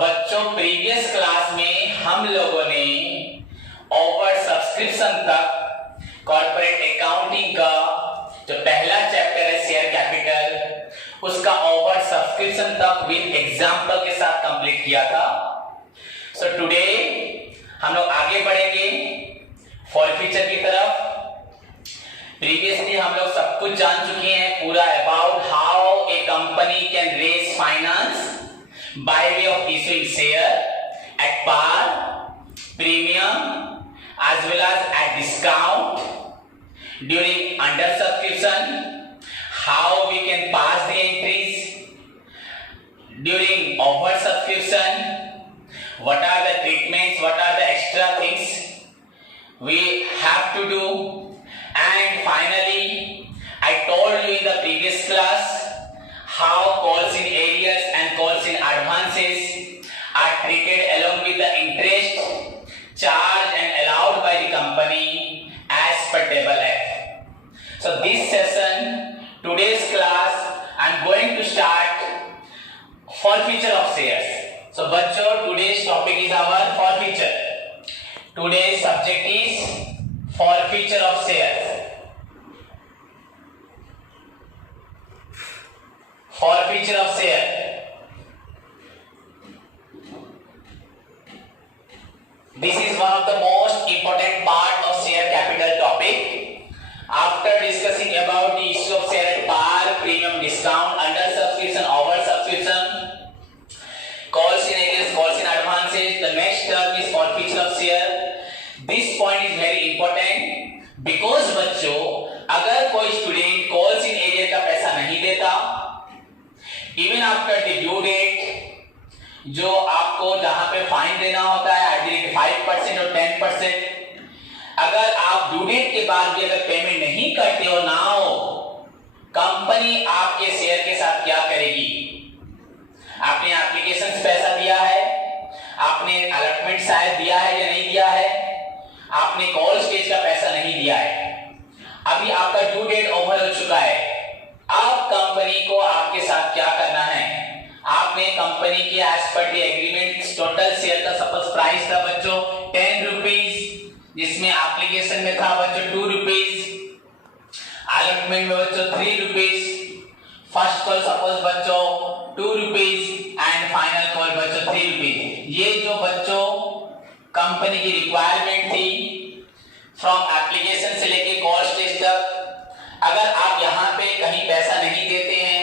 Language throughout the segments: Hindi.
बच्चों प्रीवियस क्लास में हम लोगों ने ओवर सब्सक्रिप्शन तक कॉर्पोरेट अकाउंटिंग का जो पहला चैप्टर है शेयर कैपिटल उसका ओवर सब्सक्रिप्शन तक विद एग्जांपल के साथ कंप्लीट किया था। सो टुडे हम लोग आगे बढ़ेंगे फॉरफीचर की तरफ। प्रीवियसली हम लोग सब कुछ जान चुके हैं पूरा about how a company can raise finance by way of issuing share at par, premium as well as at discount during under subscription, how we can pass the entries during over subscription, what are the treatments, what are the extra things we have to do, and finally I told you in the previous class how calls in arrears and calls in advances are treated along with the interest charged and allowed by the company as per table F. So this session, today's class, I am going to start forfeiture of shares. So bachcho, today's topic is our forfeiture. Today's subject is forfeiture of shares. Forfeiture of share. This is one of the most important part of share capital topic. After discussing about the issue of share at par, premium, discount, under subscription, over subscription, calls in arrears, calls in advances, the next term is forfeiture of share. This point is very important because बच्चों अगर कोई स्टूडेंट calls in arrears का पैसा नहीं देता even after the due date जो आपको जहां पे फाइन देना होता है आइडियली 5% और 10%, अगर आप ड्यू डेट के बाद भी अगर पेमेंट नहीं करते हो ना हो, कंपनी आपके शेयर के साथ क्या करेगी? आपने एप्लीकेशन पैसा दिया है, आपने अलॉटमेंट शायद दिया है या नहीं दिया है, आपने कॉल स्टेज का पैसा नहीं दिया है, अभी आपका ड्यू डेट ओवर हो चुका है। अब कंपनी को आपके साथ क्या करना है? आपने कंपनी के as per the agreement total share का सपोज प्राइस था बच्चों 10 रुपीज, जिसमें एप्लीकेशन में था बच्चों 2 रुपीज, अलॉटमेंट में बच्चों 3 रुपीज, फर्स्ट कॉल सपोज बच्चों 2 रुपीज एंड फाइनल कॉल बच्चों 3 रुपीज। ये जो बच्चों कंपनी की रिक्वायरमेंट थी फ्रॉम एप्लीकेशन से लेके कॉल स्टेज तक, अगर आप यहाँ पे कहीं पैसा नहीं देते हैं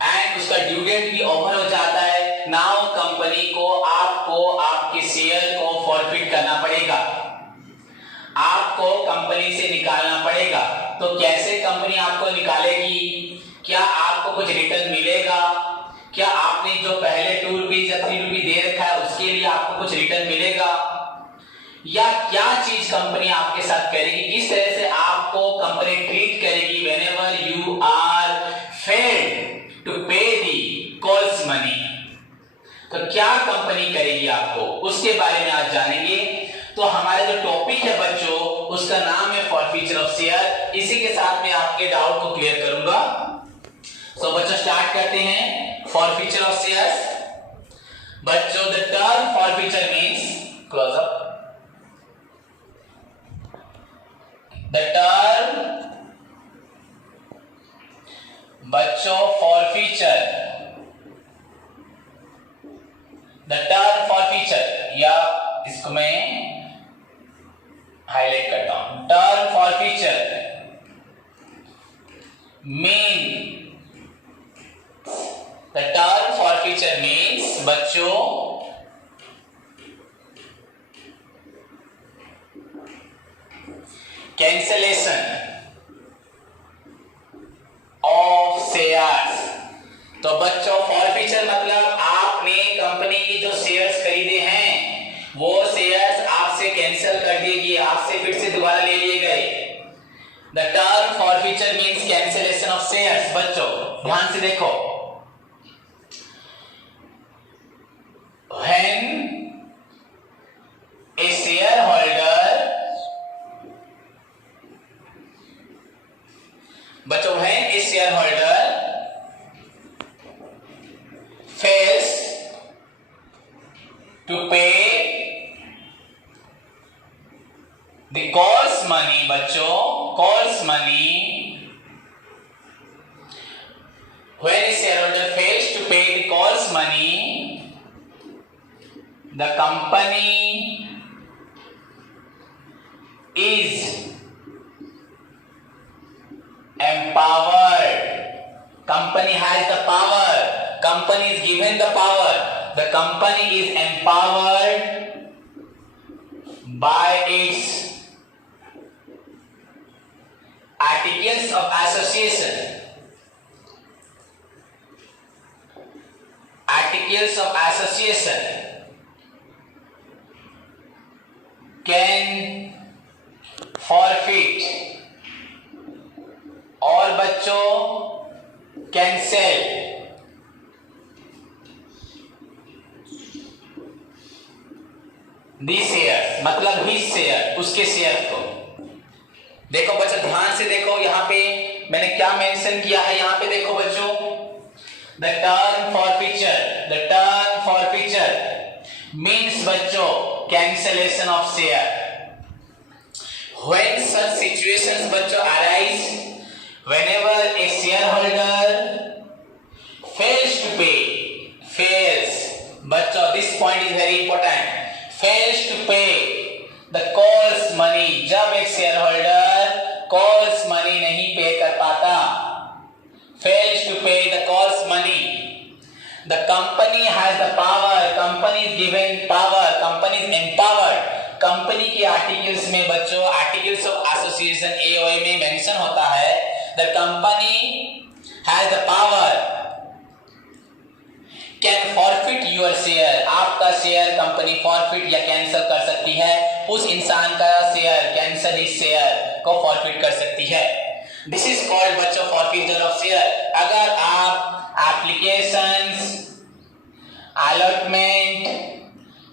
एंड उसका ड्यू डेट भी ओवर हो जाता है, नाउ कंपनी को आपको आपके शेयर को फॉरफिट करना पड़ेगा, आपको कंपनी से निकालना पड़ेगा। तो कैसे कंपनी आपको निकालेगी? क्या आपको कुछ रिटर्न मिलेगा? क्या आपने जो पहले 2 रुपीज या 3 रुपीज दे रखा है उसके लिए आपको कुछ रिटर्न मिलेगा? या क्या चीज कंपनी आपके साथ करेगी? किस तरह से आपको कंपनी ट्रीट करेगी whenever you are failed to pay the calls money? तो क्या कंपनी करेगी आपको, उसके बारे में आज जानेंगे। तो हमारा जो टॉपिक है बच्चों उसका नाम है फॉरफीचर ऑफ शेयर। इसी के साथ मैं आपके डाउट को क्लियर करूंगा। सो बच्चों स्टार्ट करते हैं फॉरफीचर ऑफ शेयर्स। बच्चों the term forfeiture means, close up, the term बच्चों forfeiture, the term forfeiture, या इसको मैं हाईलाइट करता हूं, term forfeiture mean, the term forfeiture means बच्चों कैंसलेशन ऑफ शेयर्स। तो बच्चों फॉरफीचर मतलब आपने कंपनी की जो शेयर्स खरीदे हैं वो शेयर्स आपसे कैंसिल कर दिए गए, आपसे फिर से दोबारा ले लिए गए। The term forfeiture means cancellation of shares. बच्चों ध्यान से देखो, व्हेन ए शेयर होल्डर, बच्चों when a shareholder fails to pay the calls money, बच्चों calls money. When a shareholder fails to pay the calls money, the company is empowered. Company has the power. Company is given the power. The company is empowered by its articles of association. Articles of association can forfeit और बच्चों कैंसिल दी शेयर, मतलब ही शेयर, उसके शेयर को। देखो बच्चों ध्यान से देखो, यहाँ पे मैंने क्या मेंशन किया है, यहाँ पे देखो बच्चों, द टर्म फॉरफीचर मीन्स बच्चों cancellation of share. When such situations बच्चों arise, whenever a shareholder fails to pay, बच्चों this point is very important, fails to pay the calls money, जब एक shareholder calls money नहीं पे कर पाता, fails to pay the calls money, the company has the power, company is given power, company is empowered। Company के आर्टिकल्स में बच्चों आर्टिकल्स ऑफ एसोसिएशन एओए में मेंशन होता है, the company has the power can forfeit your share, आपका शेयर कंपनी फॉरफिट या कैंसिल कर सकती है, उस इंसान का शेयर कैंसिल हिज शेयर को फॉरफिट कर सकती है। दिस इज कॉल्ड बच्चों फॉरफिटर ऑफ शेयर। अगर आप एप्लीकेशंस, अलॉटमेंट,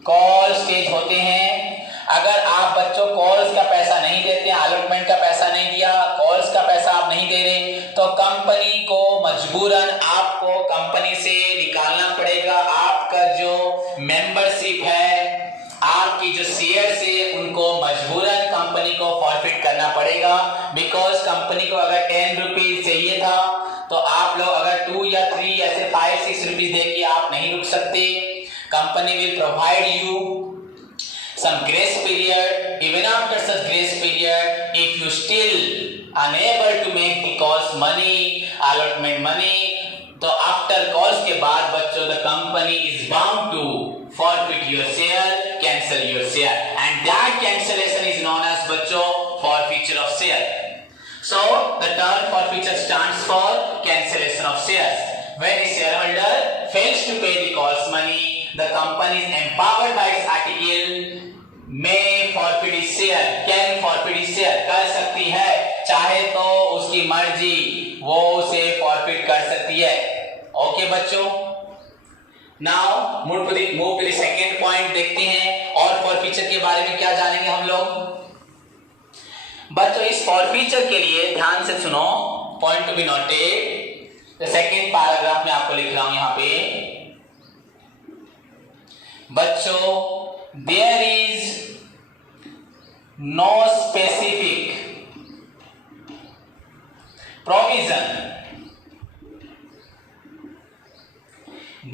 कॉल स्टेज होते हैं, अगर आप बच्चों कॉल्स का पैसा नहीं देते, अलॉटमेंट का पैसा नहीं दिया, कॉल्स का पैसा आप नहीं दे रहे, तो कंपनी को मजबूरन आपको कंपनी से निकालना पड़ेगा। आपका जो मेंबरशिप है, आपकी जो शेयर्स है, उनको मजबूरन कंपनी को फॉरफिट करना पड़ेगा। बिकॉज कंपनी को अगर 10 रुपीज चाहिए था, तो आप लोग अगर 2 या 3 ऐसे 5-6 रुपीज देके आप नहीं रुक सकते। Company will provide you some grace period. Even after such grace period, if you still unable to make the calls money, allotment money, तो after calls के बाद बच्चों the company is bound to forfeit your share, cancel your share, and that cancellation is known as बच्चों forfeiture of share. So the term forfeiture stands for cancellation of shares. When a shareholder fails to pay the calls money, the company is empowered by its article may forfeit its share, can forfeit its share, कर सकती है, चाहे तो उसकी मर्जी वो उसे forfeit कर सकती है। ओके बच्चों, now move to the second point देखते हैं, और forfeiture के बारे में क्या जानेंगे हम लोग। बच्चों इस forfeiture के लिए ध्यान से सुनो, point to be noted, the second paragraph में आपको लिख रहा हूं यहाँ पे। बच्चों there is no specific provision,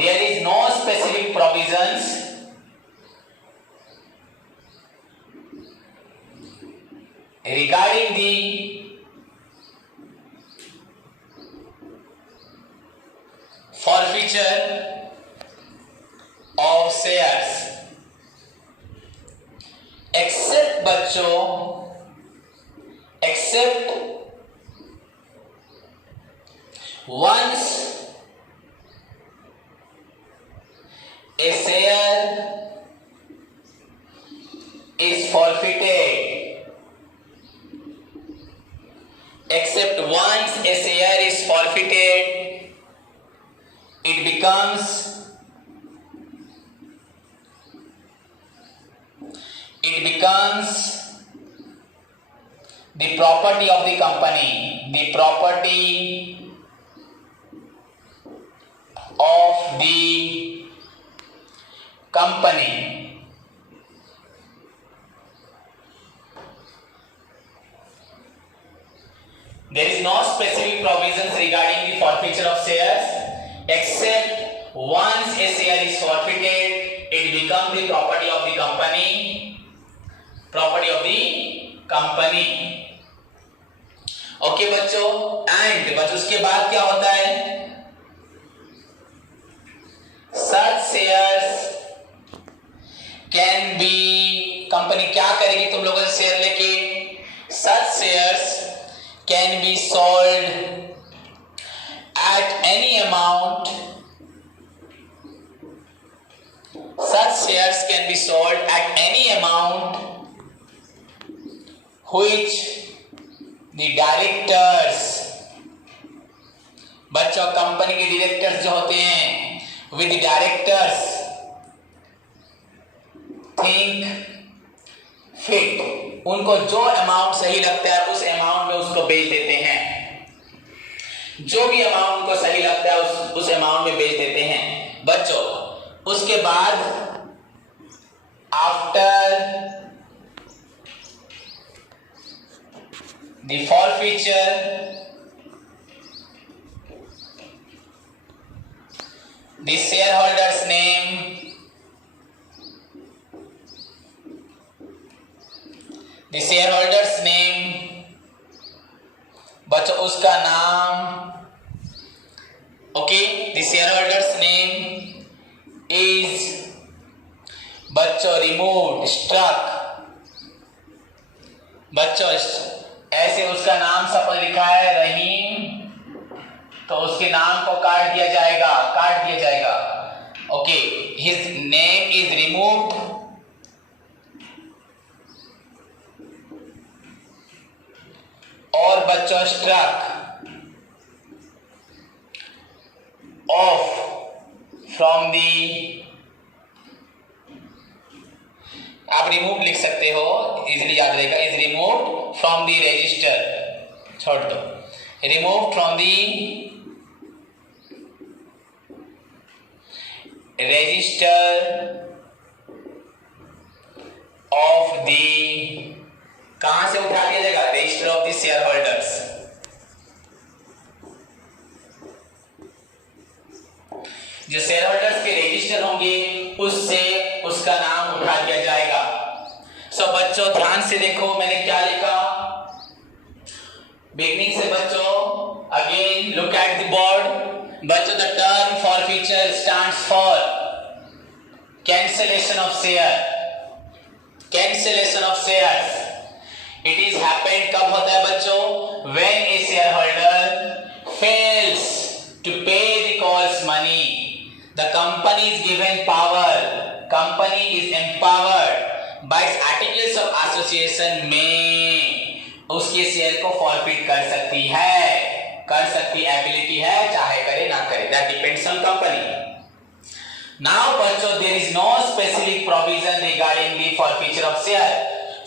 there is no specific provisions regarding the forfeiture of shares except बच्चों once a share is forfeited, except once a share is forfeited, it becomes the property of the company, the property of the company. There is no specific provisions regarding the forfeiture of shares, except once a share is forfeited, it becomes the property of the company. Property of the company. Okay बच्चों, एंड बच्चों उसके बाद क्या होता है? Such shares can be, company क्या करेगी तुम लोगों से शेयर लेके? Such shares can be sold at any amount. Such shares can be sold at any amount which the directors, बच्चों कंपनी के डायरेक्टर्स जो होते हैं, with the directors think fit, उनको जो अमाउंट सही लगता है उस अमाउंट में उसको बेच देते हैं। जो भी अमाउंट उनको सही लगता है उस अमाउंट में बेच देते हैं। बच्चों उसके बाद after the forfeiture, the shareholders name, the shareholders name, बच्चों उसका नाम, okay, the shareholders name is बच्चों removed, struck, बच्चों ऐसे उसका नाम सपोज लिखा है रहीम, तो उसके नाम को काट दिया जाएगा, okay, his name is removed, और बच्चों struck off from the, आप रिमूव लिख सकते हो, इजीली याद रहेगा, is removed from the register, छोड़ दो, remove from the register of the, कहां से उठा दिया जाएगा? Register of the share holders. जो शेयर होल्डर्स के रजिस्टर होंगे उससे उसका नाम उठा दिया जाएगा। सो बच्चों ध्यान से देखो मैंने क्या लिखा बिगनिंग से। बच्चों again look at the board. बच्चों the term forfeiture stands for cancellation of share, cancellation of shares. It is happened कब होता है बच्चों? When a share holder fails to pay the calls money, the company is given power, company is empowered by its articles of association में उसके शेयर को फॉरफिट कर सकती है, कर सकती एबिलिटी है, चाहे करे ना करे, that depends on company. Now बच्चों there is no specific provision regarding the forfeiture of share.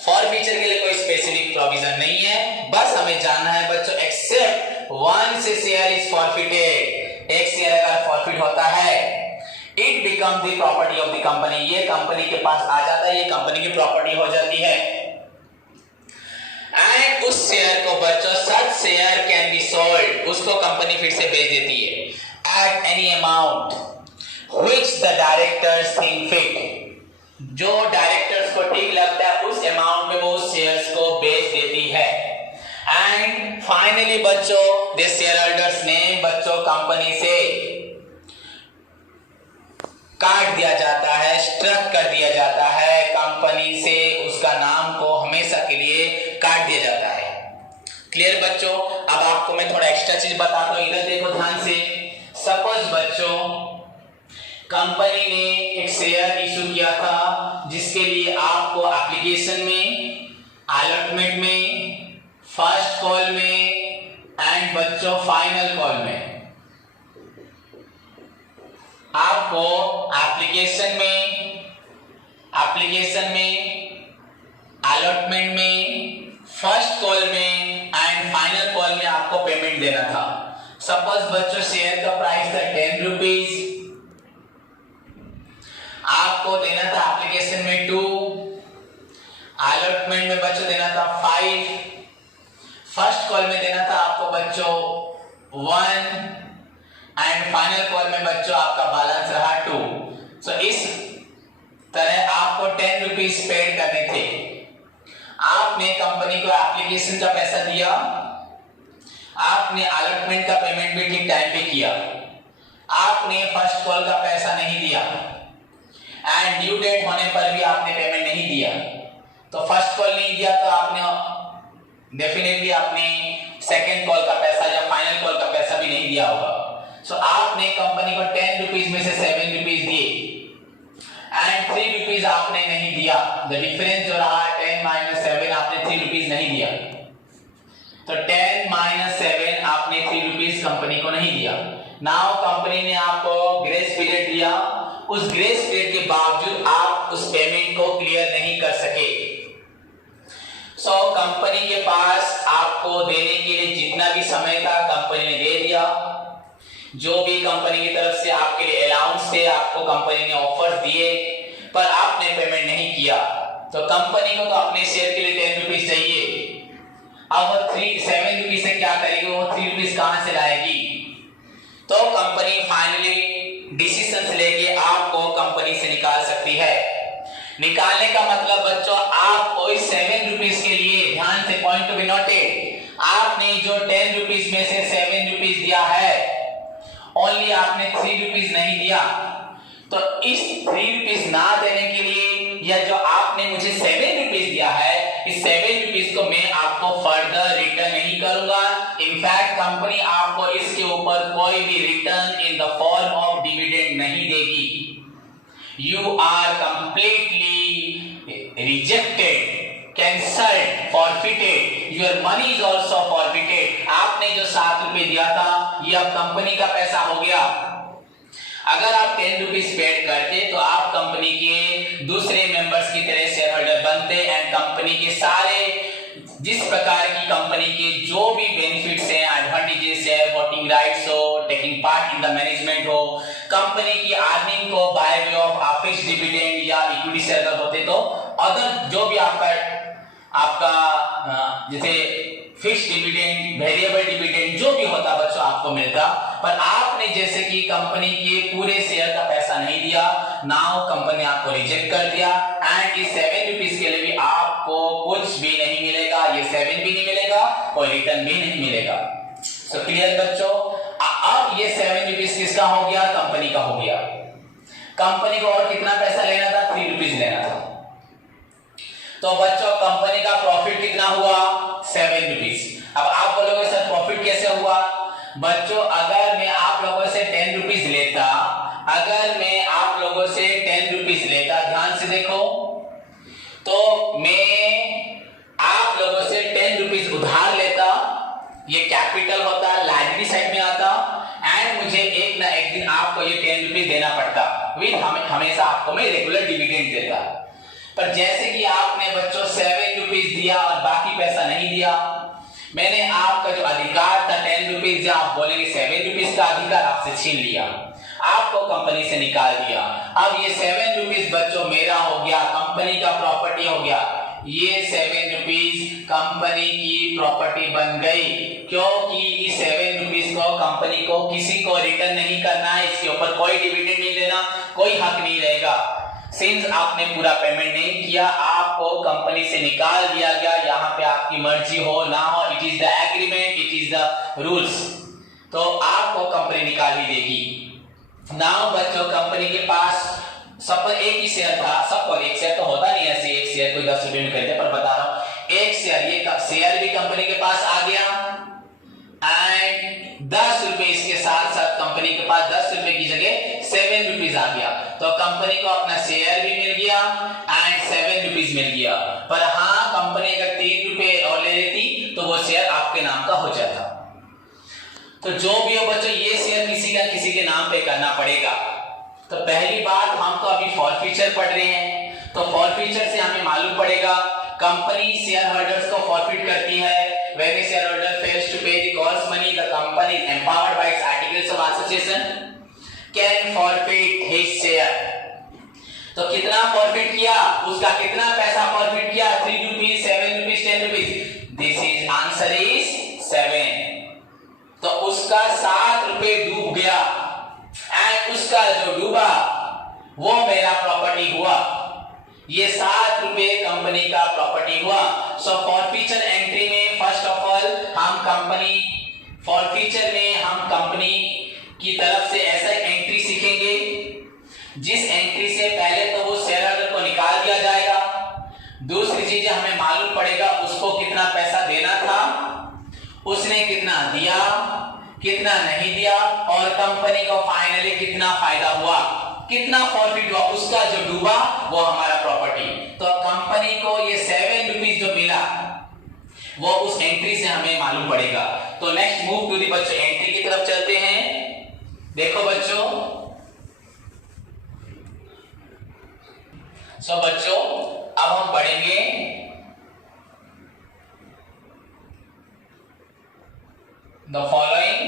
Forfeiture के लिए कोई स्पेसिफिक प्रोविजन नहीं है, बस हमें जानना है बच्चों except once a share is forfeited, एक शेयर अगर फॉरफिट होता है, it become the property of the company, ये कंपनी के पास आ जाता है, ये कंपनी की प्रॉपर्टी हो जाती है। एंड उस शेयर को बच्चों सच शेयर कैन बी सोल्ड, उसको कंपनी फिर से बेच देती है at any amount which the directors think fit, जो डायरेक्टर्स को ठीक लगता है उस अमाउंट में वो उस शेयर्स को बेच देती है। एंड फाइनली बच्चों द शेयर होल्डर्स नेम बच्चों कंपनी से काट दिया जाता है, स्ट्रक कर दिया जाता है, कंपनी से उसका नाम को हमेशा के लिए काट दिया जाता है। क्लियर बच्चों? अब आपको मैं थोड़ा एक्स्ट्रा चीज बताता हूं, इधर देखो ध्यान से। सपोज बच्चों कंपनी ने एक शेयर इशू किया था जिसके लिए आपको एप्लीकेशन में, अलॉटमेंट में, फर्स्ट कॉल में एंड बच्चों फाइनल कॉल में आपको एप्लीकेशन में, अलॉटमेंट में, फर्स्ट कॉल में एंड फाइनल कॉल में आपको पेमेंट देना था। सपोज बच्चों शेयर का प्राइस था 10 रुपीज, आप आपको देना था एप्लीकेशन में 2, अलॉटमेंट में बच्चों देना था 5, फर्स्ट कॉल में देना था आपको बच्चों 1 एंड फाइनल कॉल में बच्चों आपका बैलेंस रहा 2। सो इस तरह आपको 10 रुपीज पेड करने थे। आपने कंपनी को एप्लीकेशन का पैसा दिया, आपने अलॉटमेंट का पेमेंट भी ठीक टाइम पे किया, आपने फर्स्ट कॉल का पैसा नहीं दिया एंड ड्यू डेट होने पर भी आपने पेमेंट नहीं दिया। तो फर्स्ट कॉल नहीं दिया तो आपने डेफिनेटली आपने सेकंड कॉल का पैसा या फाइनल कॉल का पैसा भी नहीं दिया होगा। सो आपने कंपनी को 10 रुपीज में से 7 रुपीज दिए एंड 3 रुपीज आपने नहीं दिया। द डिफरेंस जो रहा 10 माइनस 7 आपने 3 रुपीज नहीं दिया। तो 10 माइनस 7 आपने 3 रुपीज कंपनी को नहीं दिया। नाउ कंपनी ने आपको ग्रेस पीरियड दिया, उस ग्रेस पीरियड के बावजूद आप उस पेमेंट को क्लियर नहीं कर सके। सो कंपनी के पास आपको देने के लिए जितना भी समय था कंपनी ने दे दिया। जो भी कंपनी की तरफ से आपके लिए अलाउंस थे आपको कंपनी ने ऑफर दिए, पर आपने पेमेंट नहीं किया। तो कंपनी को तो अपने शेयर के लिए 10 रुपीज चाहिए। अब वो 7 रुपीज से क्या करेगी, वो 3 रुपीज कहां से लाएगी? तो कंपनी फाइनली डिसीजन लेके आपको कंपनी से निकाल सकती है। निकालने का मतलब बच्चों आपको इस 7 रुपीज के लिए, ध्यान से पॉइंट टू बी नोटेड, आपने जो 10 रुपीज में से 7 रुपीज दिया है, ओनली आपने 3 रुपीज नहीं दिया। तो इस 3 रुपीज ना देने के लिए या जो आपने मुझे 7 रुपीज दिया है, इस 7 रुपीज को मैं आपको फर्दर रिटर्न नहीं करूंगा। इनफैक्ट कंपनी आपको इसके ऊपर कोई भी return in the form of dividend नहीं देगी। You are completely rejected, cancelled, forfeited, your money is also forfeited. आपने जो 7 रुपए दिया था ये अब कंपनी का पैसा हो गया। अगर आप 10 रुपीज पेड करते तो आप कंपनी के दूसरे मेंबर्स की तरह शेयर होल्डर बनते एंड कंपनी के सारे जिस प्रकार की कंपनी के जो भी बेनिफिट्स हैं, एडवांटेजेस है, वोटिंग राइट्स हो, taking part in the management हो, कंपनी की अर्निंग को by way of fixed dividend या इक्विटी शेयर होते तो अदर जो भी आपका जैसे फिक्स्ड डिविडेंड, वेरिएबल डिविडेंड जो भी होता बच्चों आपको मिलता। पर आपने जैसे कि कंपनी के पूरे शेयर का पैसा नहीं दिया, नाउ कंपनी आपको रिजेक्ट कर दिया एंड इस 7 रुपीज के लिए भी आपको कुछ भी नहीं मिलेगा, ये 7 भी नहीं मिलेगा, कोई रिटर्न भी नहीं मिलेगा। सो क्लियर बच्चों? अब ये 7 रुपीज किसका हो गया? कंपनी का हो गया। कंपनी को और कितना पैसा लेना था? 3 रुपीज लेना था। तो बच्चों कंपनी का प्रॉफिट कितना हुआ? 7 रुपीज। अब आप बोलोगे सर प्रॉफिट कैसे हुआ? बच्चों अगर मैं आप लोगों से 10 रुपीज लेता, अगर मैं आप लोगों से 10 रुपीज लेता, ध्यान से देखो, तो मैं आप लोगों से 10 रुपीज उधार लेता, ये कैपिटल होता, लायबिलिटी साइड में आता एंड मुझे एक ना एक दिन आपको ये 10 रुपीज देना पड़ता, विद हमेशा आपको मैं रेगुलर डिविडेंड देता। पर जैसे कि आपने बच्चों 7 रुपीज दिया और बाकी पैसा नहीं दिया, मैंने आपका जो अधिकार था 10 रुपीज, आप बोलेंगे 7 रुपीज का अधिकार आपसे छीन लिया, आपको कंपनी से निकाल दिया। अब ये 7 रुपीज बच्चों मेरा हो गया, कंपनी का प्रॉपर्टी हो गया। ये 7 रुपीज कंपनी की प्रॉपर्टी बन गई, क्योंकि इस 7 रुपीज को कंपनी को किसी को रिटर्न नहीं करना है, इसके ऊपर कोई डिविडेंड नहीं देना, कोई हक नहीं रहेगा। सिंस आपने पूरा पेमेंट नहीं किया, आपको कंपनी से निकाल दिया गया। यहाँ पे आपकी मर्जी हो ना हो, it is the agreement, it is the rules, तो आपको कंपनी निकाल ही देगी। नाउ बच्चों कंपनी के पास सब एक ही शेयर था, सबको एक शेयर तो होता नहीं, ऐसे एक शेयर कोई 10 रुपए में खरीदे, पर बता रहा हूं एक शेयर, ये शेयर भी कंपनी के पास आ गया एंड 10 रुपए इसके साथ साथ कंपनी के पास 10 रुपए की जगह 7 रुपीज आ गया। तो कंपनी को अपना शेयर भी मिल गया एंड 7 रुपीज मिल गया। पर हाँ, कंपनी अगर 3 रुपए और ले लेती तो वो शेयर आपके नाम का हो जाता। तो जो भी हो बच्चों, ये शेयर किसी के नाम पे करना पड़ेगा। तो पहली बात, हम तो अभी फॉरफीचर पढ़ रहे हैं, तो फॉरफीचर से हमें मालूम पड़ेगा कंपनी शेयर होल्डर्स को फॉरफिट करती है। When a shareholder fails to pay the cost money, the company empowered by its articles of association can forfeit his share. तो कितना प्रॉफिट किया, उसका कितना पैसा प्रॉफिट किया, 3 rupees, 7 rupees, 10 rupees. This is answer is 7। तो उसका 7 रुपए डूब गया एंड उसका जो डूबा वो मेरा प्रॉपर्टी हुआ। ये 7 रुपए कंपनी का प्रॉपर्टी हुआ। सो फॉरफीचर एंट्री में फर्स्ट ऑफ ऑल हम कंपनी फॉरफीचर में हम कंपनी की तरफ से ऐसा एंट्री सीखेंगे जिस एंट्री से पहले तो वो शेयर होल्डर को निकाल दिया जाएगा, दूसरी चीज हमें मालूम पड़ेगा उसको कितना पैसा देना था, उसने कितना दिया, कितना नहीं दिया, और कंपनी को फाइनली कितना फायदा हुआ, कितना प्रॉफिट हुआ, उसका जो डूबा वो हमारा प्रॉपर्टी। तो कंपनी को ये 7 रुपीज जो मिला वो उस एंट्री से हमें मालूम पड़ेगा। तो नेक्स्ट मूव टू दी बच्चों एंट्री की तरफ चलते हैं। देखो बच्चों, सो बच्चों अब हम पढ़ेंगे द फॉलोइंग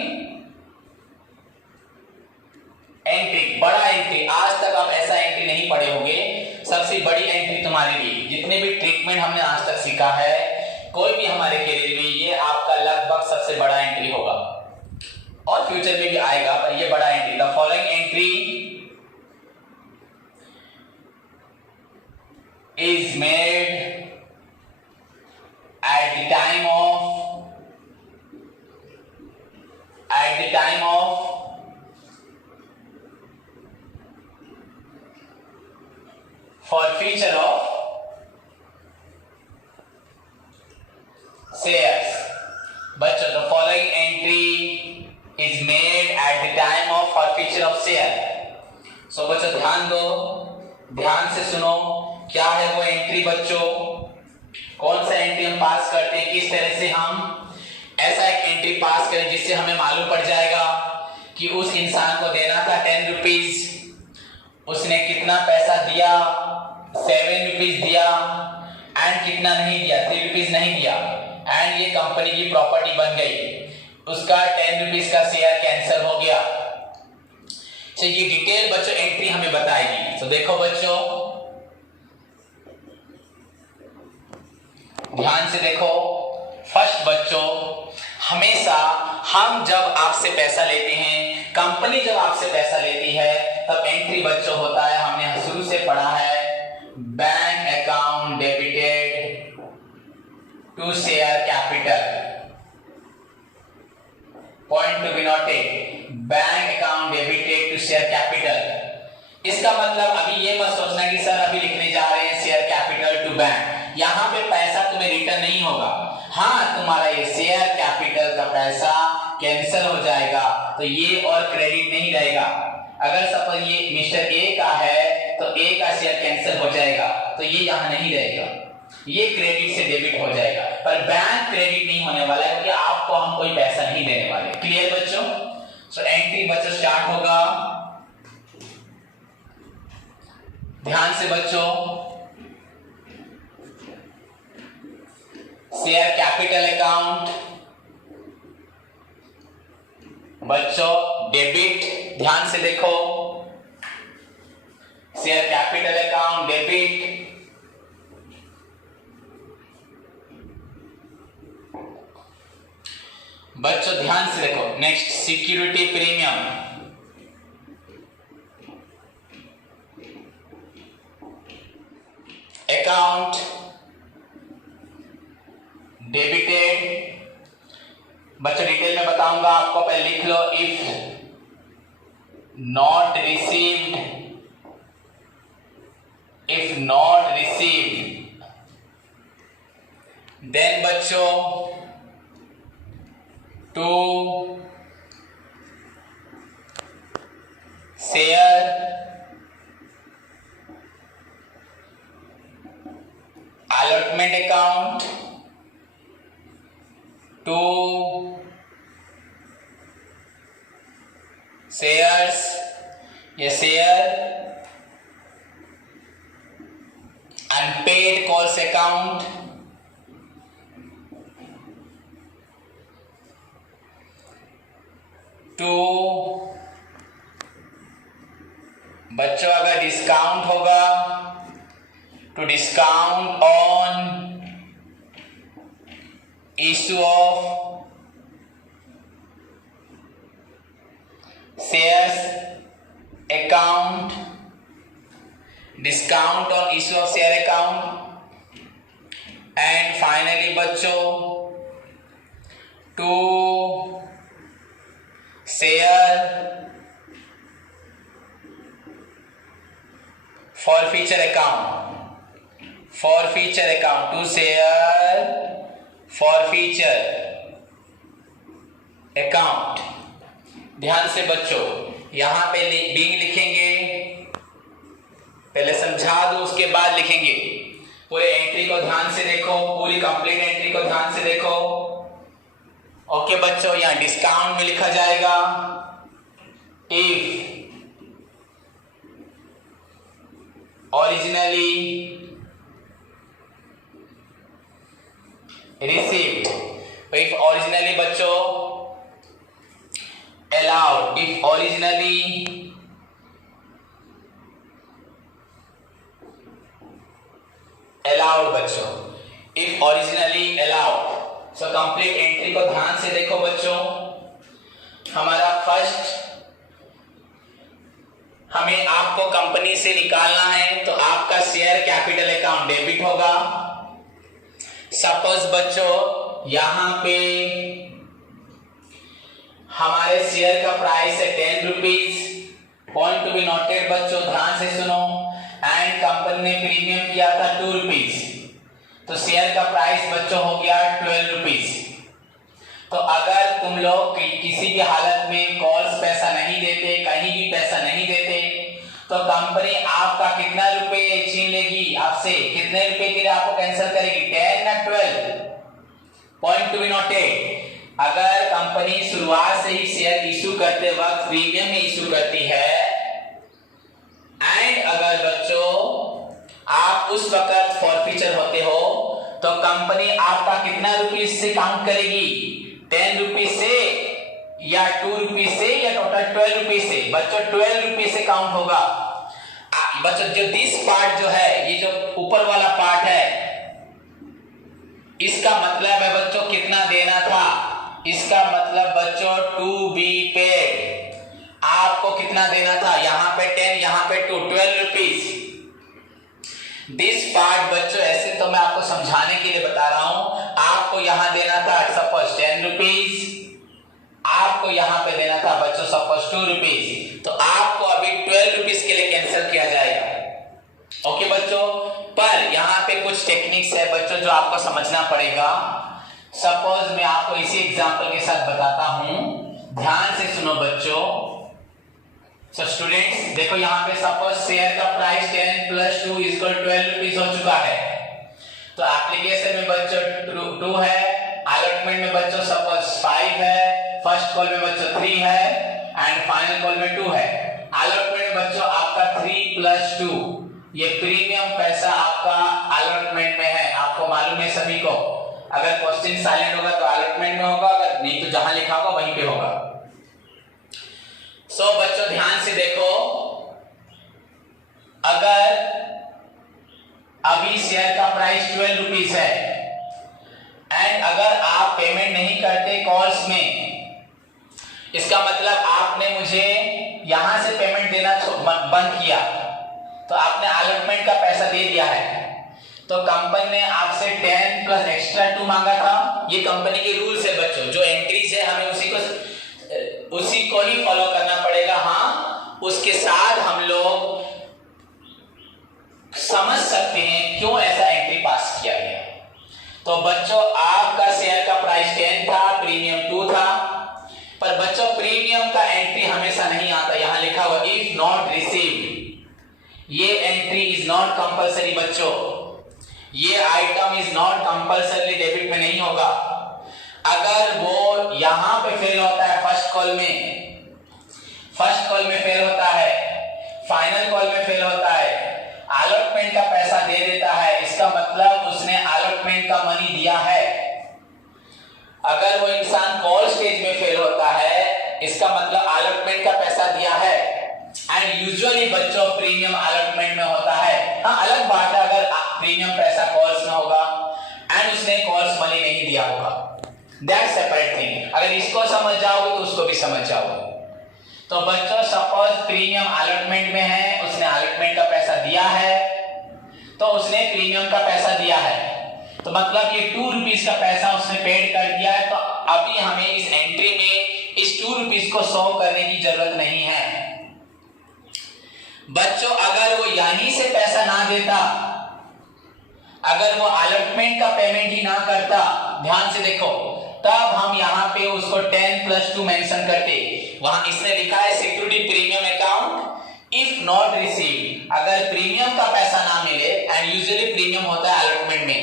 एंट्री। बड़ा एंट्री, आज तक आप ऐसा एंट्री नहीं पढ़े होंगे, सबसे बड़ी एंट्री तुम्हारे लिए। जितने भी ट्रीटमेंट हमने आज तक सीखा है कोई भी हमारे करियर में, ये आपका लगभग सबसे बड़ा एंट्री होगा और फ्यूचर में भी आएगा, पर ये बड़ा entry. The following entry is made at the time of forfeiture of shares। बच्चों the following entry is made at the time of forfeiture of share। so बच्चों ध्यान दो, ध्यान से सुनो, क्या है वो एंट्री बच्चों, कौन सा एंट्री हम पास करते हैं, किस तरह से हम ऐसा एक एंट्री पास करें जिससे हमें मालूम पड़ जाएगा कि उस इंसान को देना था 10 रुपीज, उसने कितना पैसा दिया, 7 रुपीज दिया, एंड कितना नहीं दिया, 3 रुपीज नहीं दिया, एंड ये कंपनी की प्रॉपर्टी बन गई, उसका 10 रुपीज का शेयर कैंसिल हो गया। तो ये डिटेल बच्चों एंट्री हमें बताएगी। तो देखो बच्चों ध्यान से देखो, फर्स्ट बच्चों हमेशा हम जब आपसे पैसा लेते हैं, कंपनी जब आपसे पैसा लेती है, तब एंट्री बच्चों होता है, हमने शुरू से पढ़ा है, bank account debited to share capital. Point to be noted, bank account debited to share capital. इसका मतलब अभी ये मत सोचना कि सर अभी लिखने जा रहे हैं शेयर कैपिटल टू बैंक, यहाँ पे पैसा तुम्हें रिटर्न नहीं होगा। हाँ, तुम्हारा ये शेयर कैपिटल का पैसा कैंसिल हो जाएगा, तो ये और क्रेडिट नहीं रहेगा। अगर सपोज ये मिस्टर ए का है तो ए का शेयर कैंसिल हो जाएगा, तो ये यहाँ नहीं रहेगा, ये क्रेडिट से डेबिट हो जाएगा। पर बैंक क्रेडिट नहीं होने वाला है क्योंकि आपको हम कोई पैसा नहीं देने वाले। क्लियर बच्चों? सो एंट्री बच्चों स्टार्ट होगा, ध्यान से बच्चों। शेयर कैपिटल अकाउंट बच्चों डेबिट, ध्यान से देखो, शेयर कैपिटल अकाउंट डेबिट, बच्चों ध्यान से देखो। Next security premium, account debited. बच्चों डिटेल में बताऊंगा आपको, पहले लिख लो, if not received, if not received then बच्चों to share allotment account, to shares, ये share unpaid calls account, to बच्चों अगर डिस्काउंट होगा to discount on issue of shares account, discount on issue of share account, and finally बच्चों to share forfeiture account to share forfeiture account। ध्यान से बच्चों यहां पे बिंग लिखेंगे, पहले समझा दो उसके बाद लिखेंगे। पूरे एंट्री को ध्यान से देखो, पूरी कंप्लीट एंट्री को ध्यान से देखो। ओके बच्चों, यहां डिस्काउंट में लिखा जाएगा if originally received, if originally बच्चों allowed, if originally allowed बच्चों, if originally allowed। so complete entry को ध्यान से देखो बच्चों। हमारा फर्स्ट, हमें आपको कंपनी से निकालना है तो आपका शेयर कैपिटल अकाउंट डेबिट होगा। सपोज बच्चों यहां पे हमारे शेयर का प्राइस है 10 rupees. Point to be noted बच्चों, ध्यान से सुनो। एंड कंपनी ने प्रीमियम किया था 2 रुपीज, तो शेयर का प्राइस बच्चों हो गया 12 रुपीज। तो अगर तुम लोग किसी भी हालत में कॉल्स पैसा नहीं देते, कहीं भी पैसा नहीं देते, तो कंपनी आपका कितना रुपए छीन लेगी आपसे, कितने रुपए के लिए आपको कैंसिल करेगी, 10 ना 12। पॉइंट टू बी नोटेड, अगर कंपनी शुरुआत से ही शेयर इशू करते वक्त प्रीमियम में इशू करती है, एंड अगर बच्चों आप उस वक्त फॉरफीचर होते हो, तो कंपनी आपका कितना रुपीज से काउंट करेगी, 10 रुपीज से या 2 रुपीज से या टोटल 12 रुपीज से। बच्चों 12 रुपीज से काउंट होगा। बच्चों जो दिस पार्ट जो है, ये जो ऊपर वाला पार्ट है, इसका मतलब है बच्चों कितना देना था, इसका मतलब बच्चों टू बी पेड, आपको कितना देना था, यहां पे 10, यहां पे 2, 12 रुपीज। दिस पार्ट बच्चों ऐसे तो मैं आपको समझाने के लिए बता रहा हूं, आपको यहां देना था सपोज 10 रुपीज, आपको यहां पे देना था बच्चों सपोज 2 रुपीज, तो आपको अभी 12 रुपीज के लिए कैंसिल किया जाएगा। ओके बच्चों, पर यहां पे कुछ टेक्निक्स है बच्चों जो आपको समझना पड़ेगा। सपोज मैं आपको इसी एग्जांपल के साथ बताता हूं, ध्यान से सुनो बच्चों। सो स्टूडेंट्स देखो यहां पे सपोज शेयर का प्राइस 10 + 2 = 12 रुपीज हो चुका है। तो एप्लीकेशन में बच्चों 2 है, अलॉटमेंट में बच्चों सपोज 5 है, फर्स्ट कॉल में बच्चों 3 है, एंड फाइनल कॉल में 2 है। अलॉटमेंट में बच्चों आपका 3 + 2, ये प्रीमियम पैसा आपका अलॉटमेंट में है, आपको मालूम है सभी को। अगर क्वेश्चन साइलेंट होगा तो अलॉटमेंट में होगा, अगर नहीं तो जहां लिखा होगा वहीं पे होगा। सो बच्चों ध्यान से देखो, अगर अभी शेयर का प्राइस 12 रुपीज है, एंड अगर आप पेमेंट नहीं करते कॉल्स में, इसका मतलब आपने मुझे यहां से पेमेंट देना बंद किया, तो आपने अलॉटमेंट का पैसा दे दिया है, तो कंपनी ने आपसे 10 + एक्स्ट्रा 2 मांगा था। ये कंपनी के रूल्स है बच्चों, जो एंट्रीज है हमें उसी को ही फॉलो करना पड़ेगा। हाँ, उसके साथ हम लोग समझ सकते हैं क्यों ऐसा एंट्री पास किया गया। तो बच्चों आपका शेयर का प्राइस 10 था, प्रीमियम 2 था, पर बच्चों प्रीमियम का एंट्री हमेशा नहीं आता। यहां लिखा हुआ इफ नॉट रिसीव्ड, ये एंट्री इज नॉट कंपलसरी बच्चों, ये item is not compulsory debit में नहीं होगा। अगर वो यहां पे फेल होता है, फर्स्ट कॉल में फेल होता है, फाइनल कॉल में फेल होता है, अलॉटमेंट का पैसा दे देता है, इसका मतलब उसने अलॉटमेंट का मनी दिया है। अगर वो इंसान कॉल स्टेज में फेल होता है, इसका मतलब अलॉटमेंट का पैसा दिया है। एंड यूजुअली बच्चों प्रीमियम अलॉटमेंट में होता है। हाँ, अलग बात है अगर प्रीमियम पैसा कॉल्स में होगा एंड उसने कॉल्स मनी नहीं दिया होगा, दैट सेपरेट थिंग। अगर इसको समझ जाओगे तो उसको भी समझ जाओगे। तो बच्चों सपोज प्रीमियम अलॉटमेंट में है, उसने अलॉटमेंट का पैसा दिया है, तो उसने प्रीमियम का पैसा दिया है, तो मतलब ये 2 रुपीज का पैसा उसने पेड कर दिया है। तो अभी हमें इस एंट्री में इस 2 रुपीज को शो करने की जरूरत नहीं है। बच्चों अगर वो यहीं से पैसा ना देता, अगर वो अलॉटमेंट का पेमेंट ही ना करता, ध्यान से देखो, तब हम यहाँ पे उसको 10+2 मेंशन करते। वहां इसने लिखा है security premium account if not received, अगर प्रीमियम का पैसा ना मिले, एंड यूजुअली प्रीमियम होता है अलॉटमेंट में।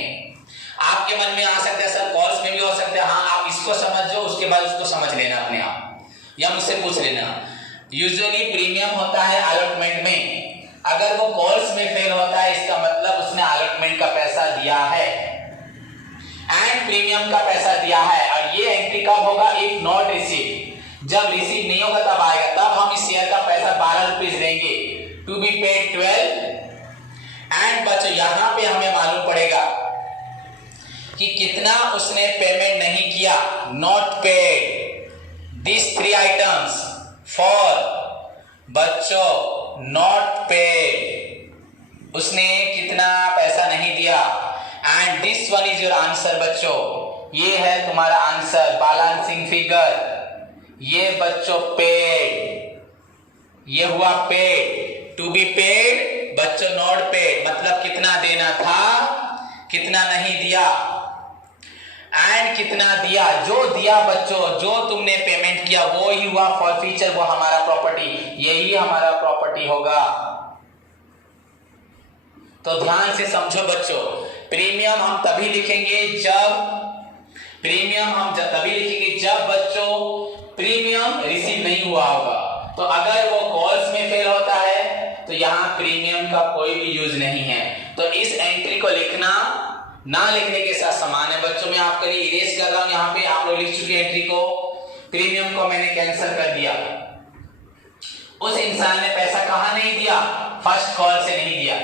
आपके मन में आ सकता है सर कॉल्स में भी हो सकता है, हाँ आप इसको समझ जाओ, उसके बाद उसको समझ लेना अपने आप या मुझसे पूछ लेना। यूजुअली प्रीमियम होता है अलॉटमेंट में, अगर वो कॉल्स में फेल होता है इसका मतलब उसने अलॉटमेंट का पैसा दिया है एंड प्रीमियम का पैसा दिया है। और ये एंट्री कब होगा? इफ नॉट रिसीव, जब रिसीव नहीं होगा तब आएगा, तब हम इस शेयर का पैसा 12 रुपीज लेंगे, टू बी पेड 12। एंड बच्चों यहां पे हमें मालूम पड़ेगा कि कितना उसने पेमेंट नहीं किया, not paid this 3 items for बच्चों नॉट पेड, उसने कितना पैसा नहीं दिया। And this one is your answer बच्चों, ये है तुम्हारा आंसर, बैलेंसिंग फिगर। ये बच्चों पेड, ये हुआ पेड, टू बी पेड बच्चों नॉट पेड, मतलब कितना देना था, कितना नहीं दिया, एंड कितना दिया। जो दिया बच्चों, जो तुमने पेमेंट किया वो ही हुआ फॉर फ्यूचर, वो हमारा प्रॉपर्टी, यही हमारा प्रॉपर्टी होगा। तो ध्यान से समझो बच्चों, प्रीमियम हम तभी लिखेंगे जब बच्चों प्रीमियम रिसीव नहीं हुआ होगा। तो अगर वो कॉल्स में फेल होता है तो यहाँ प्रीमियम का कोई भी यूज नहीं है। तो इस एंट्री को लिखना ना लिखने के साथ समान है बच्चों। मैं आपके लिए इरेज कर रहा हूं, यहाँ पे आप लोग लिख चुके एंट्री को, प्रीमियम को मैंने कैंसिल कर दिया। उस इंसान ने पैसा कहां नहीं दिया? फर्स्ट कॉल से नहीं दिया,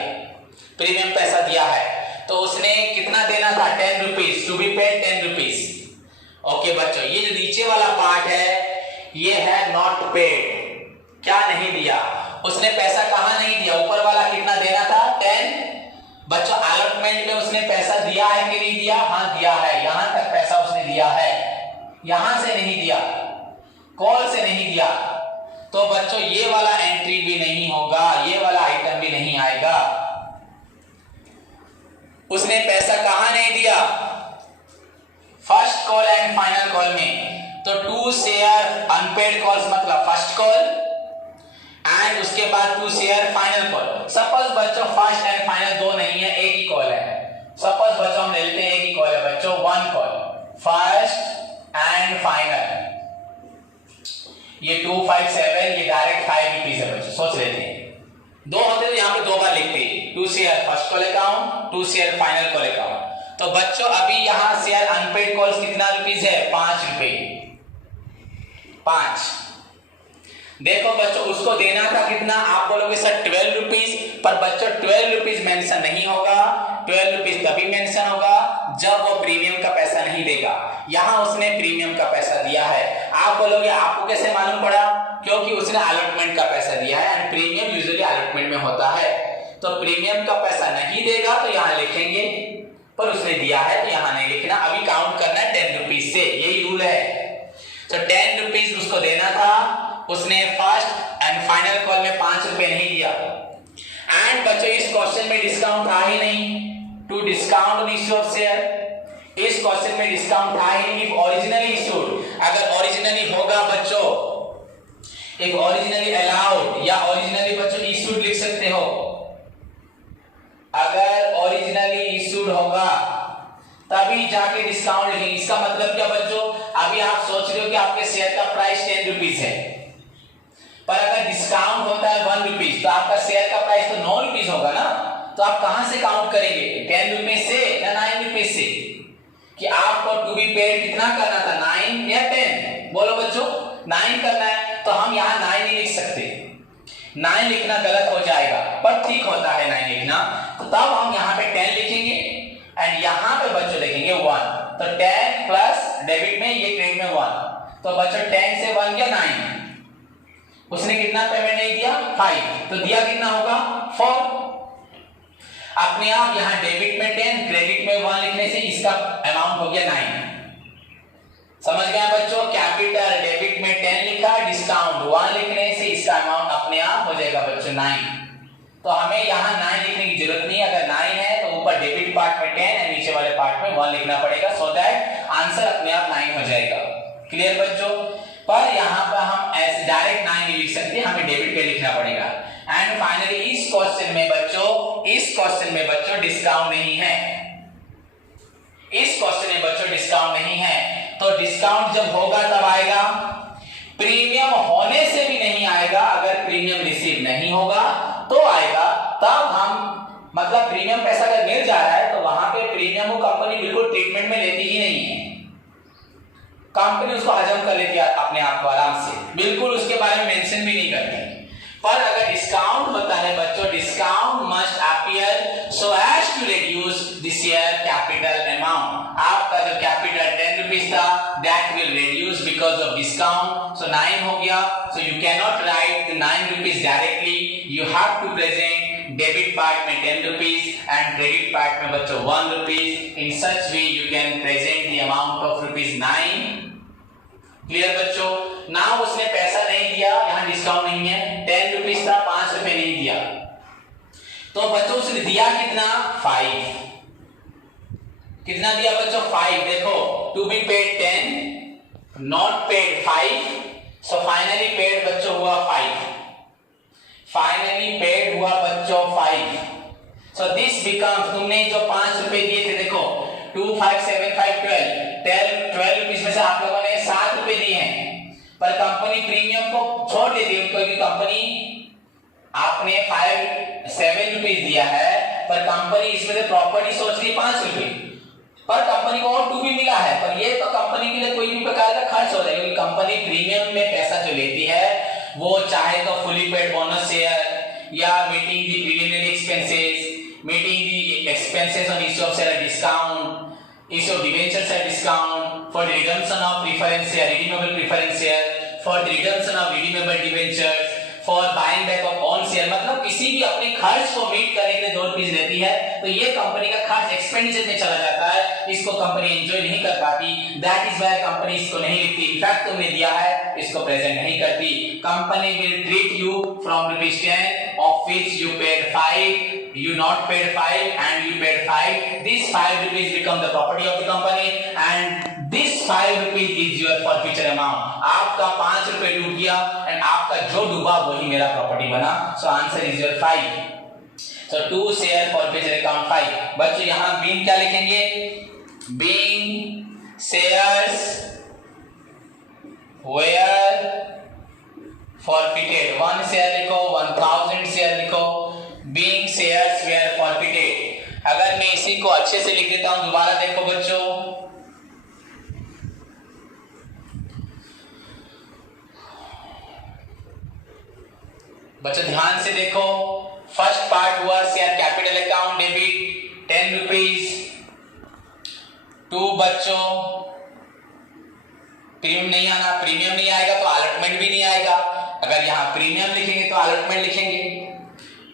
प्रीमियम पैसा दिया है। तो उसने कितना देना था? 10 rupees, to be paid 10 rupees. Okay बच्चों, ये जो नीचे वाला पार्ट है ये है नॉट पेड, क्या नहीं दिया, उसने पैसा कहां नहीं दिया, ऊपर वाला कितना देना था? 10। बच्चों अलॉटमेंट में उसने पैसा दिया है कि नहीं दिया? हाँ दिया है, यहां तक पैसा उसने दिया है, यहां से नहीं दिया, कॉल से नहीं दिया। तो बच्चों ये वाला एंट्री भी नहीं होगा, ये वाला आइटम भी नहीं आएगा। उसने पैसा कहां नहीं दिया? First call and final call में। तो 2 शेयर अनपेड कॉल्स मतलब फर्स्ट कॉल, एंड उसके बाद 2 शेयर फाइनल कॉल। सपोज बच्चों फर्स्ट एंड फाइनल दो नहीं है, एक ही कॉल है। सपोज बच्चों हम लेते हैं एक ही कॉल है बच्चों, 1 कॉल, फर्स्ट एंड फाइनल। ये 257, ये डायरेक्ट 5 रुपीज है बच्चों, सोच लेते हैं। दो होते तो यहाँ पे 2 बार लिखते, 2 share first call account, 2 share final call account. तो बच्चों अभी यहाँ शेयर अनपेड कॉल्स कितना रुपीज है? 5 रुपए, 5। देखो बच्चों उसको देना था कितना? आप बोलोगे सर 12 रुपीज, पर बच्चों 12 रुपीज मेंशन नहीं होगा। 12 रुपीज तभी मेंशन होगा जब वो प्रीमियम का पैसा नहीं देगा। यहाँ उसने प्रीमियम का पैसा दिया है। आप बोलोगे आपको कैसे मालूम पड़ा? क्योंकि उसने अलॉटमेंट का पैसा दिया है, एंड प्रीमियम यूजुअली अलॉटमेंट में होता है। तो प्रीमियम का पैसा नहीं देगा तो यहाँ लिखेंगे, पर उसने दिया है तो यहाँ नहीं लिखना। अभी काउंट करना है 10 रुपीज से, यही रूल है। तो 10 रुपीज उसको देना था, उसने फर्स्ट एंड फाइनल कॉल में 5 रुपए नहीं दिया। एंड बच्चों इस क्वेश्चन में डिस्काउंट था ही नहीं, to discount on issue of share. इस क्वेश्चन में डिस्काउंट था ही नहीं। इफ ओरिजिनली इशूड, अगर ओरिजिनली होगा बच्चों, एक ओरिजिनली अलाउड या ओरिजिनली बच्चों इशूड लिख सकते हो। अगर ओरिजिनली इशूड होगा तभी जाके डिस्काउंट लिखेंगे। इसका मतलब क्या बच्चों? अभी आप सोच रहे हो कि आपके शेयर का प्राइस 10 रुपीज है, पर अगर डिस्काउंट होता है 1 रुपीज तो आपका शेयर का प्राइस तो 9 रुपीज होगा ना। तो आप कहां से काउंट करेंगे? 10 रुपीज से या 9 रुपीज से? कि आपको टू बी पेड कितना करना था, 9 या 10? बोलो बच्चों 9 करना है, तो हम यहाँ 9 नहीं लिख सकते। 9 लिखना गलत हो जाएगा, पर ठीक होता है 9 लिखना। तो तब हम यहाँ पे 10 लिखेंगे एंड यहाँ पे बच्चों लिखेंगे 1। तो 10 प्लस डेबिट में, ये क्रेडिट में 1, तो बच्चों 10 से 1 गया 9। उसने कितना पेमेंट नहीं दिया 5, तो दिया कितना होगा 4। अपने आप यहाँ डेबिट में 10 क्रेडिट में 1 लिखने से इसका अमाउंट हो गया 9। समझ गया बच्चों? कैपिटल डेबिट में 10 लिखा, डिस्काउंट 1 लिखने से इसका अमाउंट अपने आप हो जाएगा बच्चों 9। तो हमें यहाँ 9 लिखने की जरूरत नहीं है। अगर 9 है तो ऊपर डेबिट पार्ट में 10 और नीचे वाले पार्ट में 1 लिखना पड़ेगा, सो दैट आंसर अपने आप 9 हो जाएगा। क्लियर बच्चों? पर यहाँ पर हम ऐसे डायरेक्ट 9 नहीं लिख सकते, हमें डेबिट पे लिखना पड़ेगा। एंड फाइनली इस क्वेश्चन में बच्चों डिस्काउंट नहीं है। इस क्वेश्चन में बच्चों डिस्काउंट नहीं है, तो डिस्काउंट जब होगा तब आएगा। प्रीमियम होने से भी नहीं आएगा, अगर प्रीमियम रिसीव नहीं होगा तो आएगा। तब हम मतलब प्रीमियम पैसा अगर मिल जा रहा है तो वहां पे प्रीमियम को कंपनी बिल्कुल ट्रीटमेंट में लेती ही नहीं है, कंपनी उसको हजम कर लेती है अपने आप को आराम से, बिल्कुल उसके बारे में मेंशन भी नहीं करती। पर अगर डिस्काउंट होता है बच्चों, discount must appear so as to reduce the share capital amount. आपका जो कैपिटल 10 रुपीज था that will reduce because of discount, so 9 हो गया। So you can not write the 9 rupees directly, you have to present debit part में 10 रुपीज एंड क्रेडिट पार्ट में बच्चों 1 rupees. In such way you can present the amount of ₹9। Clear बच्चों? ना उसने पैसा नहीं दिया, यहाँ डिस्काउंट नहीं है, 10 रुपीज था, 5 रुपए नहीं दिया, तो बच्चों उसने दिया कितना 5। कितना दिया बच्चों 5। देखो to be paid 10, not paid 5, so finally paid बच्चों हुआ 5। फाइनली पेड हुआ बच्चों 5। सो दिस बिकम्स, तुमने जो 5 रुपए दिए थे, देखो 2 5 7 5 12 रुपीज में से आप लोगों ने 7 रुपए दिए हैं, पर कंपनी प्रीमियम को छोड़ देती है, क्योंकि कंपनी आपने 7 रुपीज दिया है, पर कंपनी इसमें से प्रॉपर्टी सोच रही है 5 रुपए, पर कंपनी को और 2 भी मिला है, पर ये तो कंपनी के लिए कोई भी प्रकार का खर्च हो जाएगा, क्योंकि कंपनी प्रीमियम में पैसा जो लेती है वो चाहे तो फुली पेड बोनस शेयर या meeting the preliminary expenses, meeting the expenses on issue of share discount, issue of debenture share discount, for the redemption of preference share, redeemable preference share, for the redemption of redeemable debentures, for buying back of own share, मतलब किसी भी अपने खर्च को मीट करने के लिए 2 रुपीज देती है, तो ये कंपनी का खर्च एक्सपेंडिचर में चला जाता है, इसको कंपनी एंजॉय नहीं कर पाती। दैट इज व्हाई कंपनी इसको नहीं लिखती। इनफैक्ट तुमने दिया है इसको प्रेजेंट नहीं करती। Company will treat you from ₹10 of which you paid 5, you not paid 5 and you paid 5. This 5 rupees become the property of the company and this 5 rupees is your forfeiture amount. आपका 5 रुपए डूब गया एंड आपका जो डूबा वही मेरा प्रॉपर्टी बना। So answer is your 5। So 2 share forfeiture account 5। बच्चों यहाँ बीइंग क्या लिखेंगे? Being shares where forfeited, 1 share लिखो, 1000 शेयर लिखो, being shares were forfeited। अगर मैं इसी को अच्छे से लिख देता हूं, दोबारा देखो बच्चों, ध्यान से देखो। फर्स्ट पार्ट हुआ share capital account debit 10 rupees to बच्चों प्रीमियम नहीं आना, प्रीमियम नहीं आएगा तो अलॉटमेंट भी नहीं आएगा। अगर यहाँ प्रीमियम लिखेंगे तो अलॉटमेंट लिखेंगे।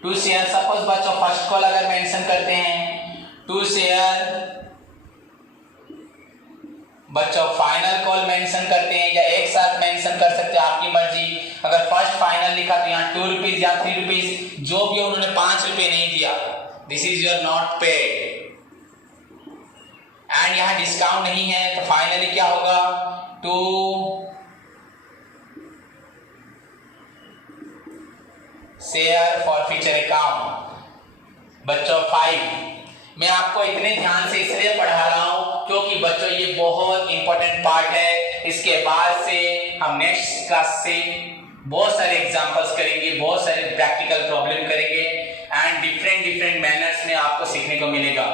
2 शेयर, सपोज बच्चों फर्स्ट कॉल अगर मेंशन करते हैं 2 शेयर, बच्चों फाइनल कॉल मेंशन करते हैं या एक साथ मेंशन कर सकते हैं, आपकी मर्जी। अगर फर्स्ट फाइनल लिखा तो यहाँ 2 रुपीज या 3 रुपीज, जो भी उन्होंने 5 रुपए नहीं दिया, this is your not paid. And यहाँ डिस्काउंट नहीं है तो फाइनली क्या होगा? 2 शेयर फॉरफीचर अकाउंट बच्चों 5। मैं आपको इतने ध्यान से इसलिए पढ़ा रहा हूं क्योंकि बच्चों ये बहुत इंपॉर्टेंट पार्ट है। इसके बाद से हम नेक्स्ट क्लास से बहुत सारे एग्जांपल्स करेंगे, बहुत सारे प्रैक्टिकल प्रॉब्लम करेंगे एंड डिफरेंट मैनर्स में आपको सीखने को मिलेगा।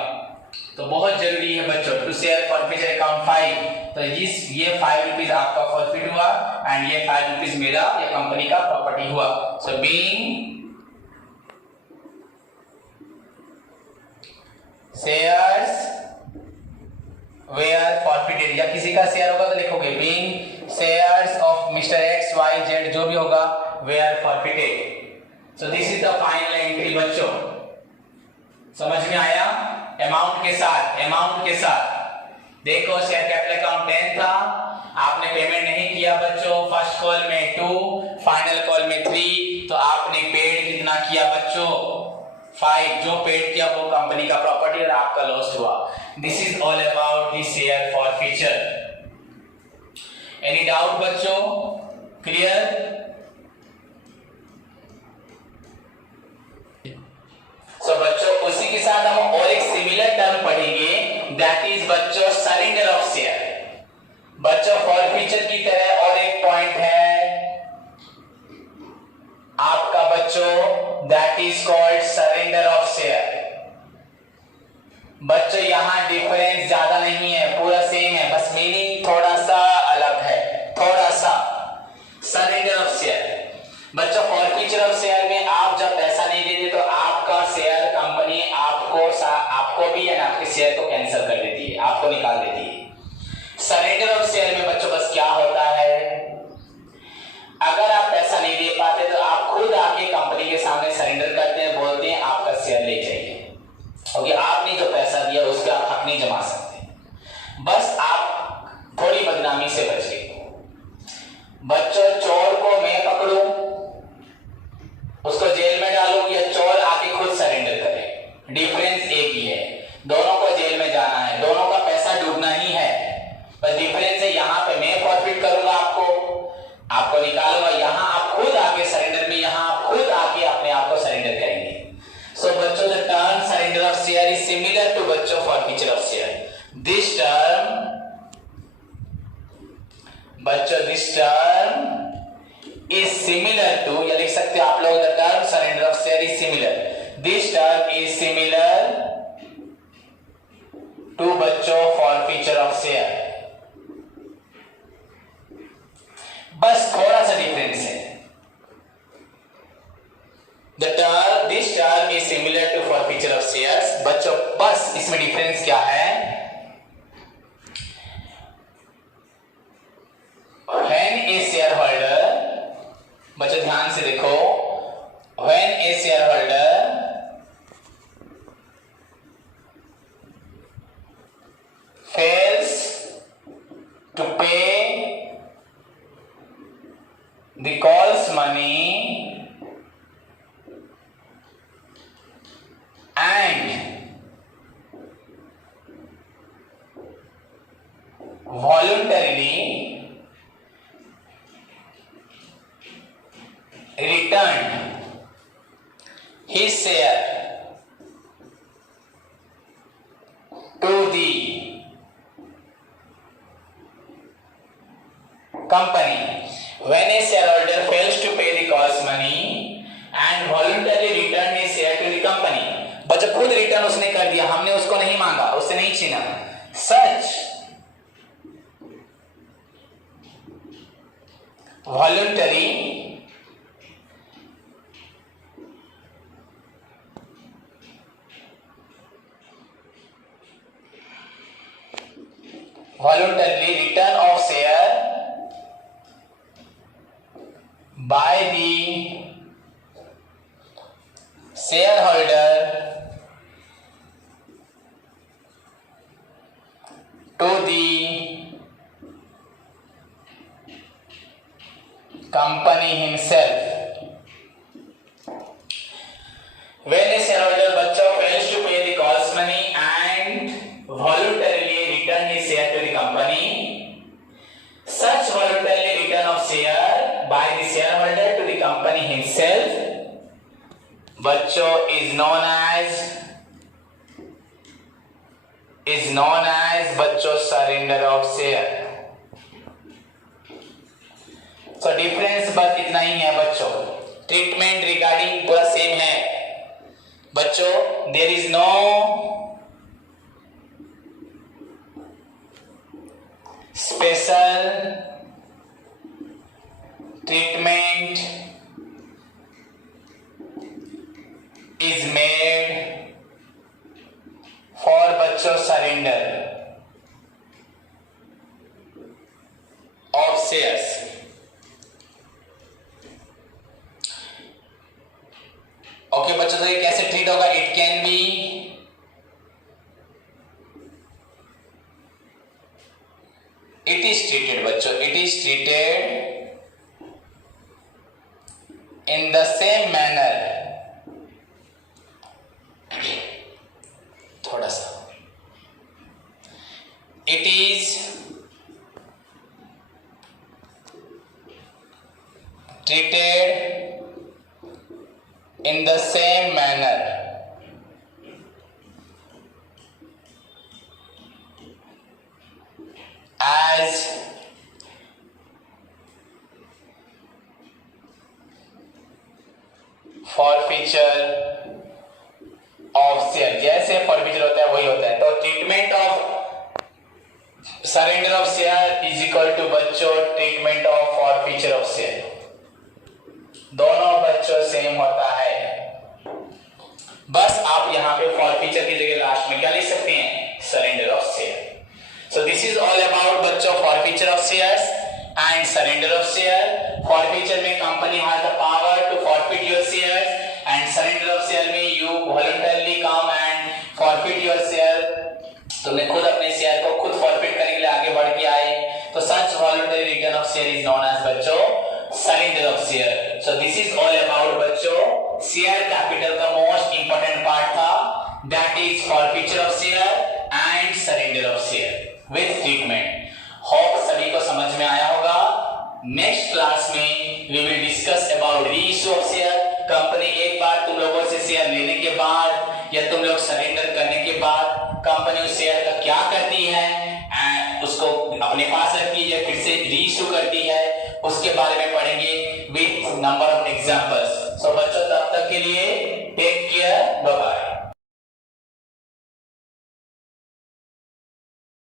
तो बहुत जरूरी है बच्चों टू शेयर फॉरफीचर अकाउंट 5। तो ये 5 रुपीज आपका फॉरफिट हुआ एंड ये 5 रुपीज मेरा या कंपनी का प्रॉपर्टी हुआ। So being shares were forfeited, या किसी का शेयर होगा तो लिखोगे being shares of mister X Y Z, जो भी होगा were forfeited. So this is the final entry बच्चों, समझ में आया? अमाउंट के साथ देखो शेयर कैपिटल अकाउंट 10 था, आपने पेमेंट नहीं किया बच्चों, फर्स्ट कॉल में 2, फाइनल कॉल में 3, तो आपने पेड कितना किया बच्चों? 5। जो पेड किया वो कंपनी का प्रॉपर्टी और आपका लॉस हुआ। This is all about the share forfeiture. Any doubt बच्चों? क्लियर? सो बच्चों उसी के साथ हम और एक सिमिलर टर्म पढ़ेंगे, दैट इज बच्चों सरेंडर ऑफ शेयर। बच्चों फॉरफीचर की तरह और एक पॉइंट है आपका बच्चों, that is called surrender of share. बच्चों यहां डिफरेंस ज्यादा नहीं है, पूरा सेम है, बस मीनिंग थोड़ा सा अलग है, थोड़ा सा। सरेंडर ऑफ शेयर बच्चों, फॉरफीचर ऑफ शेयर में आप जब पैसा नहीं देते तो आपका शेयर कंपनी आपको भी या आपके शेयर को कैंसिल कर देती है, आपको निकाल देती है। सरेंडर ऑफ शेयर में बच्चों बस क्या होता है, अगर आप पैसा नहीं दे पाते तो आप खुद आके कंपनी के सामने सरेंडर करते हैं, बोलते हैं आपका शेयर ले जाइए, क्योंकि आपने जो पैसा दिया उसका आप हक नहीं जमा सकते, बस आप थोड़ी बदनामी से बच गए। बच्चों चोर को मैं पकड़ूं, उसको जेल में डालूं, या चोर आके खुद सरेंडर करे, डिफरेंस एक ही है, दोनों को जेल में जाना है, दोनों का पैसा डूबना ही है, बस डिफरेंस है यहाँ पे मैं प्रॉफिट करूंगा, आपको निकालूंगा, यहाँ आप खुद आके सरेंडर में, यहाँ आप खुद आके अपने आप को सरेंडर करेंगे। सो बच्चों the term surrender of share is similar to बच्चों forfeiture of share. This term बच्चों is similar to, या लिख सकते हो आप लोग, the term surrender of share is similar. This term is similar to बच्चों forfeiture of share. बस थोड़ा सा डिफरेंस है। This term is similar to forfeiture of shares. बच्चों बस इसमें डिफरेंस क्या है? When a shareholder, बच्चों ध्यान से देखो, when a shareholder fails to pay the calls money and voluntarily returned his share to the company. When a shareholder fails to pay the cost money and voluntarily return his share to the company, बच्चों खुद रिटर्न उसने कर दिया, हमने उसको नहीं मांगा, उससे नहीं छीना, सच voluntary return of share by the shareholder to the company himself. When a shareholder बच्चों fails to pay the cost money and voluntarily return his share to the company, such voluntary return of share by the shareholder to the company himself, बच्चों is known as बच्चों surrender of share. So difference बस इतना ही है बच्चों, ट्रीटमेंट रिगार्डिंग पूरा सेम है बच्चों, there is no बच्चों सरेंडर ऑफ शेयर्स। ओके बच्चों, तो ये कैसे ट्रीट होगा? It can be it is treated बच्चों, it is treated in the same manner, थोड़ा सा, it is treated in the same manner as forfeiture of share। जैसे forfeiture होता है वही होता है। तो treatment of surrender of share is equal to बच्चों treatment of forfeiture of share. दोनों बच्चों सेम होता है। बस आप यहाँ पे फॉरफीचर की जगह लास्ट में क्या लिख सकते हैं? Surrender of share. So this is all about बच्चों forfeiture of shares and surrender of share. Forfeiture में company has the power to forfeit your shares and surrender of share में you voluntarily come and forfeit your share. तुमने खुद अपने शेयर को खुद फॉरफिट करने के लिए आगे बढ़ के आए, तो such voluntary return of share is known as बच्चों surrender of share। So this is all about बच्चों शेयर कैपिटल का मोस्ट इंपोर्टेंट पार्ट था, that is forfeiture of share and surrender of share with treatment। Hope सभी को समझ में आया होगा। नेक्स्ट क्लास में we will discuss about reissue of share। Company एक बार तुम लोगों से शेयर लेने के बाद या तुम लोग सरेंडर करने के बाद कंपनी उस शेयर का क्या करती है, उसको अपने पास रखती है, फिर से रीइश्यू करती है, उसके बारे में पढ़ेंगे।